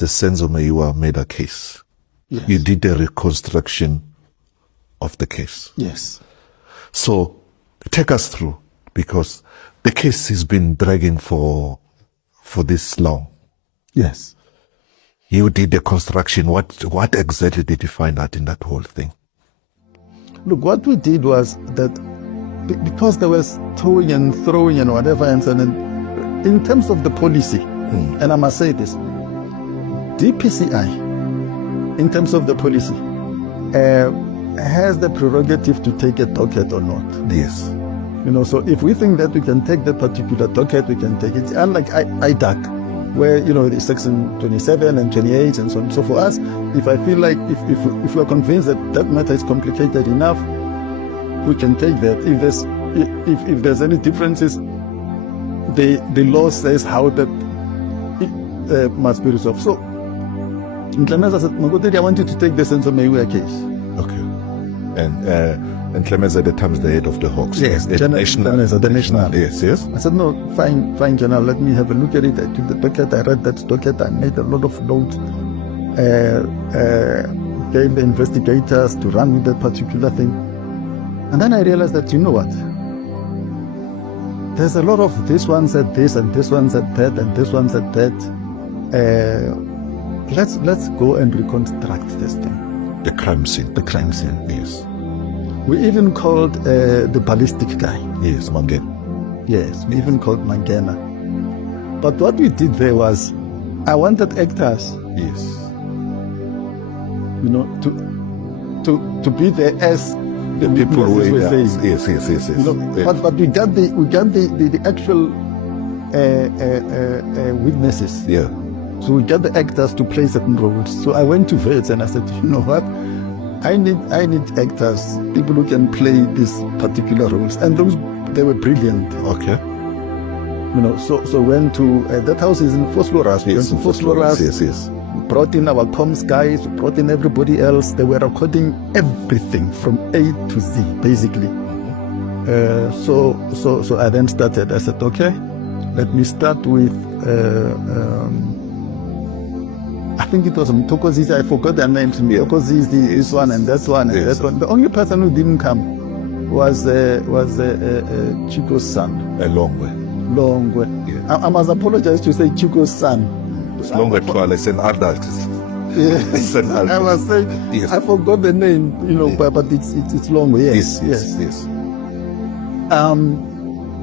the Senzo Meyiwa murder case. Yes. You did a reconstruction of the case. Yes. So take us through, because the case has been dragging for this long. Yes. You did the construction. What exactly did you find out in that whole thing? Look, what we did was that because there was towing and throwing and whatever, and so on, in terms of the policy, and I must say this, DPCI, in terms of the policy, has the prerogative to take a docket or not. Yes. You know, so if we think that we can take that particular docket, we can take it. Unlike IDAC, where, you know, the section 27 and 28 and so on. So for us, if I feel like if we are convinced that that matter is complicated enough, we can take that. If there's any differences, the law says how that it must be resolved. So Clemens said, Magoteri, I want you to take the Senzo Meyiwa case. Okay. And Clemens at the time is the head of the Hawks. Yes, the national. Yes, yes. I said, no, fine, General, let me have a look at it. I took the docket, I read that docket, I made a lot of notes, gave the investigators to run with that particular thing. And then I realized that, you know what? There's a lot of this one said this, and this one said that, and this one said that. Let's go and reconstruct this thing. The crime scene. The crime scene. Yes. We even called the ballistic guy. Yes, Mangena. Yes, we even called Mangena. But what we did there was, I wanted actors. Yes. You know, to be there as the people were saying. Yes. You know, Yeah. But we got the actual witnesses. Yeah. So we got the actors to play certain roles. So I went to Vets and I said, you know what? I need actors, people who can play these particular roles. And they were brilliant. Okay. You know, so went to that house is in Fosloras. We went to Fosloras. Yes. We brought in our comms guys, we brought in everybody else. They were recording everything from A to Z, basically. So I then started. I said, okay, let me start with I think it was Mtokozizi. I forgot their names. Mtokozizi, this one and that one and that one. The only person who didn't come was Chico's son. A long way. Long way. Yeah. I must apologize to say Chico's son. It's long way to it's an adult. Yes. I must say, yes. I forgot the name, you know, but it's long way. Yes.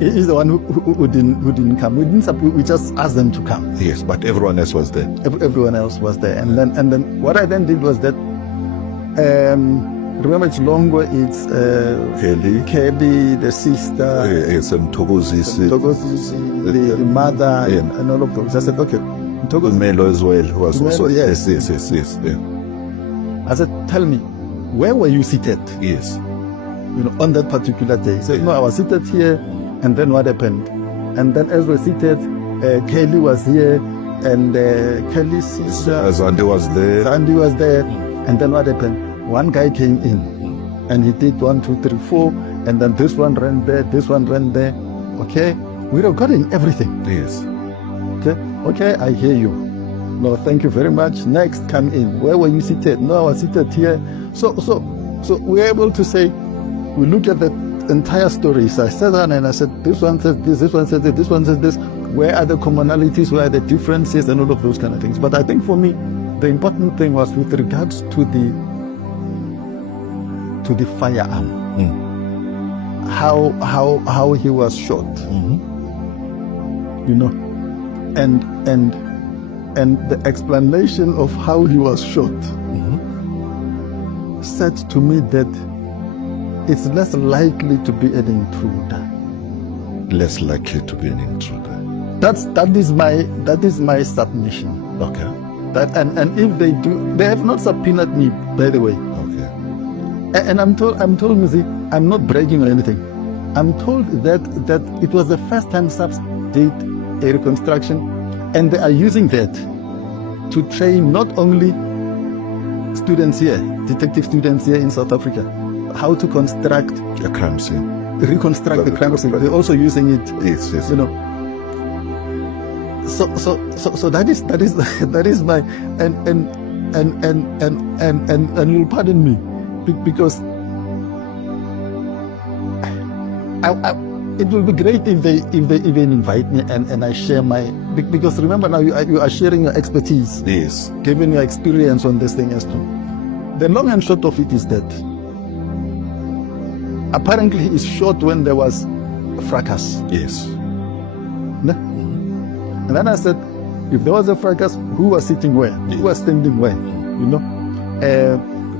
He's the one who didn't come. We just asked them to come. Yes, but everyone else was there. Everyone else was there. And then what I then did was that remember it's Longo, it's Kelly, the sister, yes, and Togozizi, the mother, and all of those. I said, okay, Melo as well, who was also yes. Yeah. I said, tell me, where were you seated? Yes. You know, on that particular day. He said, no, I was seated here. And then what happened? And then as we seated, Kelly was here, and Kelly's sister Zandi was there. And then what happened? One guy came in, and he did 1, 2, 3, 4, and then this one ran there, this one ran there. Okay, we recording everything. Yes. Okay, I hear you. No, thank you very much. Next, come in. Where were you seated? No, I was seated here. So we're able to say, we look at the entire story. So I sat down and I said, this one says this one says this one says this. Where are the commonalities? Where are the differences? And all of those kind of things. But I think for me, the important thing was with regards to the firearm. How he was shot. You know, and the explanation of how he was shot said to me that it's less likely to be an intruder. Less likely to be an intruder. That is my submission. Okay. And if they do, they have not subpoenaed me, by the way. Okay. And I'm told, Muzi, I'm not bragging or anything. I'm told that it was the first time SAPS did a reconstruction, and they are using that to train not only students here, detective students here in South Africa, how to construct a crime scene, reconstruct the crime scene. They're also using it, yes. you know. So that is that is my and you'll pardon me because it will be great if they even invite me and I share my, because remember now you are sharing your expertise, Yes. giving your experience on this thing as well. The long and short of it is that apparently it's short when there was a fracas. Yes. No? And then I said, if there was a fracas, who was sitting where? Who was standing where? You know?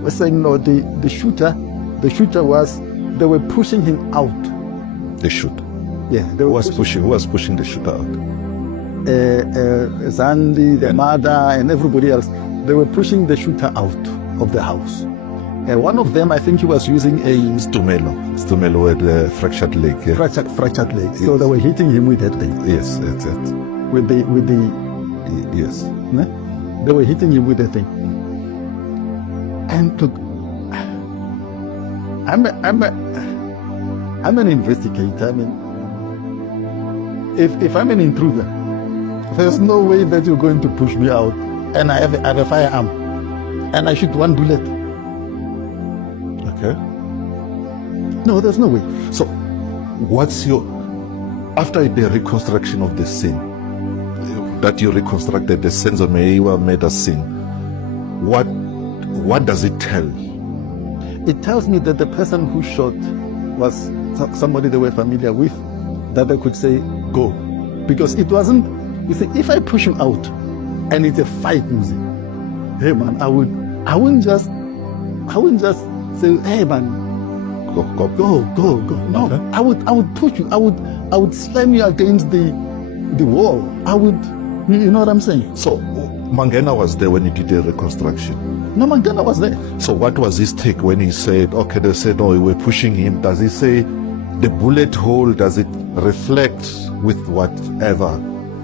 We're saying no, the shooter was, they were pushing him out. The shoot. Yeah, they Who were was pushing the shooter out? Zandi, the mother, and everybody else. They were pushing the shooter out of the house. One of them, I think he was using a Stumelo with the fractured leg. Yeah. fractured leg. Yes. So they were hitting him with that thing. Yes, that's it. With the Yes. ne? They were hitting him with the thing. And look, I'm an investigator. I mean, if I'm an intruder, there's no way that you're going to push me out. And I have a firearm, and I shoot one bullet. Okay. No, there's no way. So, what's your, after the reconstruction of the scene, that you reconstructed, the Senzo Meyiwa murder scene, what does it tell? It tells me that the person who shot was somebody they were familiar with, that they could say, go. Because it wasn't, you see, if I push him out and it's a fight music, hey man, I wouldn't just say, hey man, go. No, Okay. I would push you. I would slam you against the wall. I would, you know what I'm saying? So, Mangena was there when he did the reconstruction. No, Mangana was there. So what was his take when he said, okay, they said, no, we were pushing him. Does he say the bullet hole, does it reflect with whatever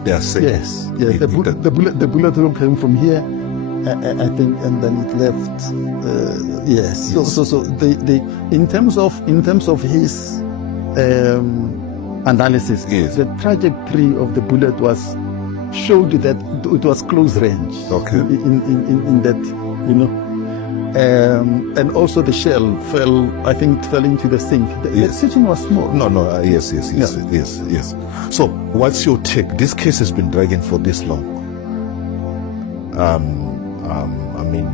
they are saying? Yes. The bullet hole came from here, I think, and then it left. Yes. So they in terms of his analysis, Yes. the trajectory of the bullet showed that it was close range. Okay. In that, you know, and also the shell fell into the sink. The section was small. No, yes. So, what's your take? This case has been dragging for this long. I mean,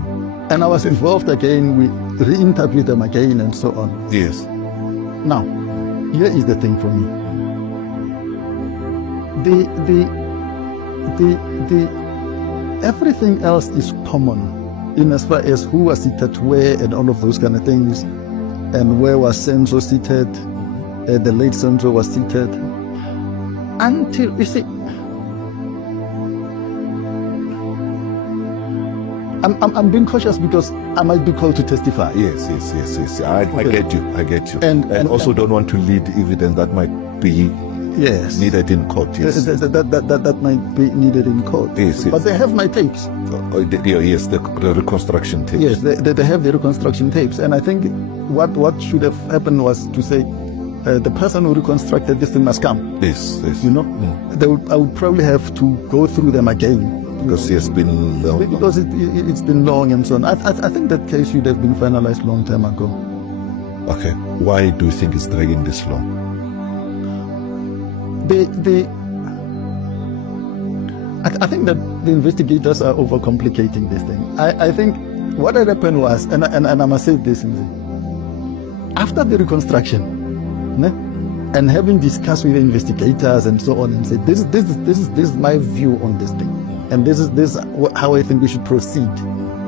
And I was involved again. We re-interviewed them again and so on. yes. Now, here is the thing for me. The everything else is common in as far as who was seated where and all of those kind of things, and where was Senzo seated, the late Senzo was seated, until, you see, I'm being cautious because I might be called to testify. Yes. I get you. And also don't want to lead evidence that might be Yes. needed in court. Yes. That might be needed in court. Yes. But they have my tapes. Yes, the reconstruction tape. Yes, they have the reconstruction tapes. And I think what should have happened was to say, the person who reconstructed this thing must come. Yes. You know, I would probably have to go through them again. Because it has been long. Because it's been long and so on. I think that case should have been finalized long time ago. Okay. Why do you think it's dragging this long? I think that the investigators are overcomplicating this thing. I think what had happened was, and I must say this, after the reconstruction, and having discussed with the investigators and so on, and said, this is my view on this thing, and this is how I think we should proceed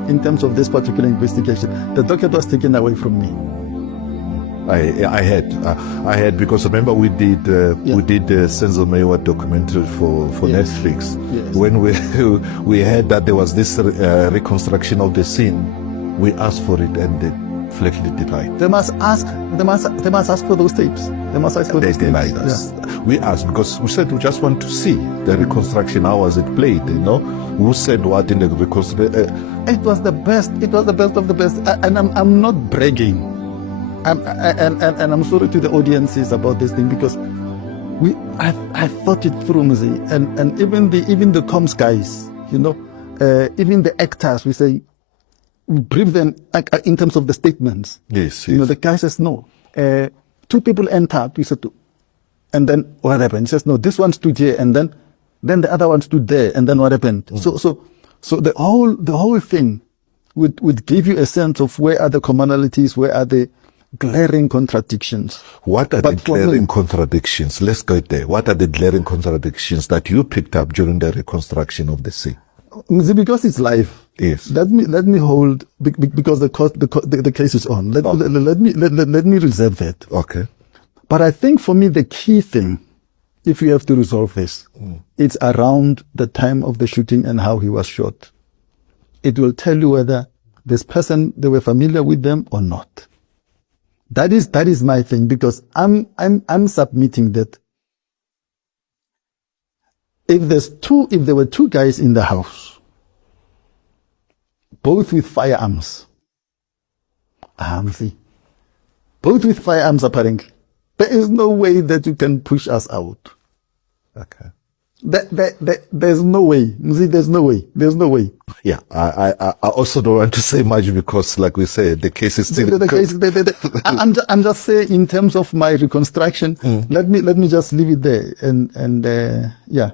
in terms of this particular investigation. The docket was taken away from me. I had because remember we did Senzo Meyiwa documentary for Netflix. Yes. When we heard that there was this reconstruction of the scene, we asked for it and they flatly denied. They must ask for those tapes. They must ask for They those tapes. denied us. Yeah. We asked because we said we just want to see the reconstruction. How was it played? You know, who said what in the reconstruction? It was the best. It was the best of the best. And I'm not bragging. And I'm sorry to the audiences about this thing, because I thought it through, Mzi, and even the comms guys, even the actors, we say, we brief them in terms of the statements. Yes. The guy says no. 2 people entered. We said, and then what happened? He says no. This one stood here, and then the other one stood there, and then what happened? So the whole thing would give you a sense of where are the commonalities, where are the glaring contradictions. What are the glaring contradictions? Let's go there. What are the glaring contradictions that you picked up during the reconstruction of the scene? Because it's live. Yes. Let me hold because the case is on. Let me reserve that. Okay. But I think for me the key thing, if you have to resolve this, it's around the time of the shooting and how he was shot. It will tell you whether this person, they were familiar with them or not. That is my thing, because I'm submitting that if there were 2 guys in the house, both with firearms, both with firearms apparently, there is no way that you can push us out. Okay. There's no way. There's no way. There's no way. Yeah, I also don't want to say much because, like we said, the case is still. I'm just saying, in terms of my reconstruction, let me just leave it there, and yeah.